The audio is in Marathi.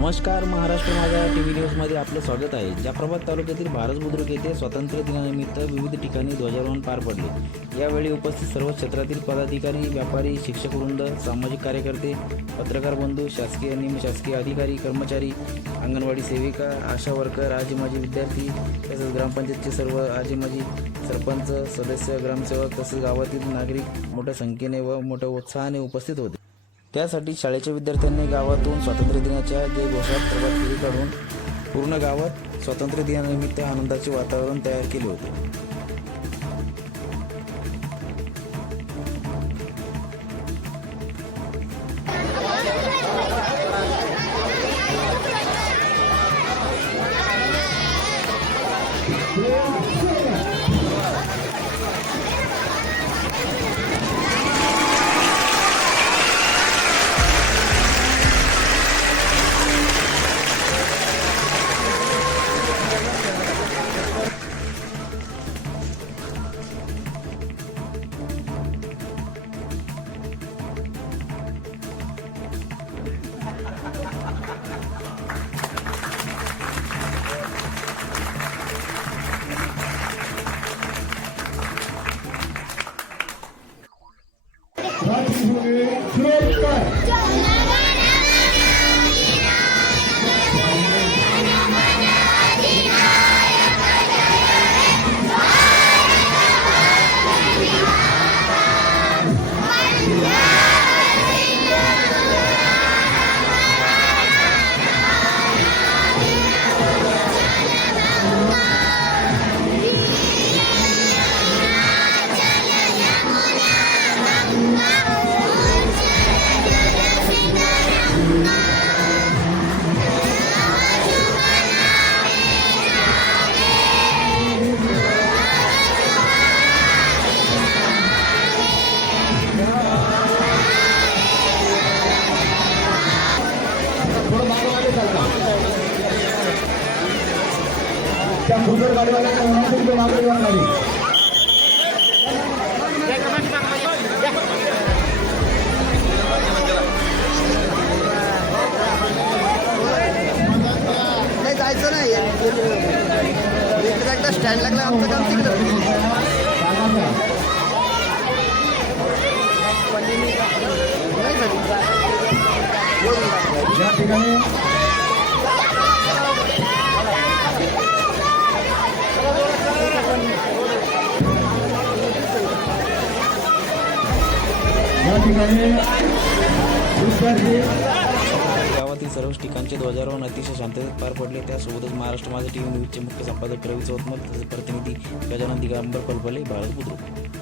नमस्कार, महाराष्ट्र माझा टीव्ही न्यूजमध्ये आपलं स्वागत आहे. जाफराबाद तालुक्यातील भारत बुद्रुक येथे स्वातंत्र्य दिनानिमित्त विविध ठिकाणी ध्वजारोहण पार पडले. यावेळी उपस्थित सर्व क्षेत्रातील पदाधिकारी, व्यापारी, शिक्षकवृंद, सामाजिक कार्यकर्ते, पत्रकार बंधू, शासकीय निमशासकीय अधिकारी, कर्मचारी, अंगणवाडी सेविका, आशा वर्कर, आजी माजी विद्यार्थी तसेच ग्रामपंचायतचे सर्व आजी माजी सरपंच सदस्य, ग्रामसेवक तसेच गावातील नागरिक मोठ्या संख्येने व मोठ्या उत्साहाने उपस्थित होते. त्यासाठी शाळेच्या विद्यार्थ्यांनी गावातून स्वातंत्र्य दिनाच्या जयघोषात प्रभात फेरी काढून पूर्ण गावात स्वातंत्र्य दिनानिमित्त आनंदाचे वातावरण तयार केले होते. त्या फुटबॉल गाडीवाल्याच्या मनातून मागणी करणारी नाही जायचं नाही एकदा स्टँड लागला आमचं काम तिकडं या ठिकाणी गावातील सर्व ठिकाणचे ध्वजारोहण अतिशय शांततेत पार पडले. त्यासोबतच महाराष्ट्र माझा टीव्ही न्यूजचे मुख्य संपादक रवी चौतमल तसेच प्रतिनिधी गजानन दिगंबर पलपले, भारत बुद्रुक.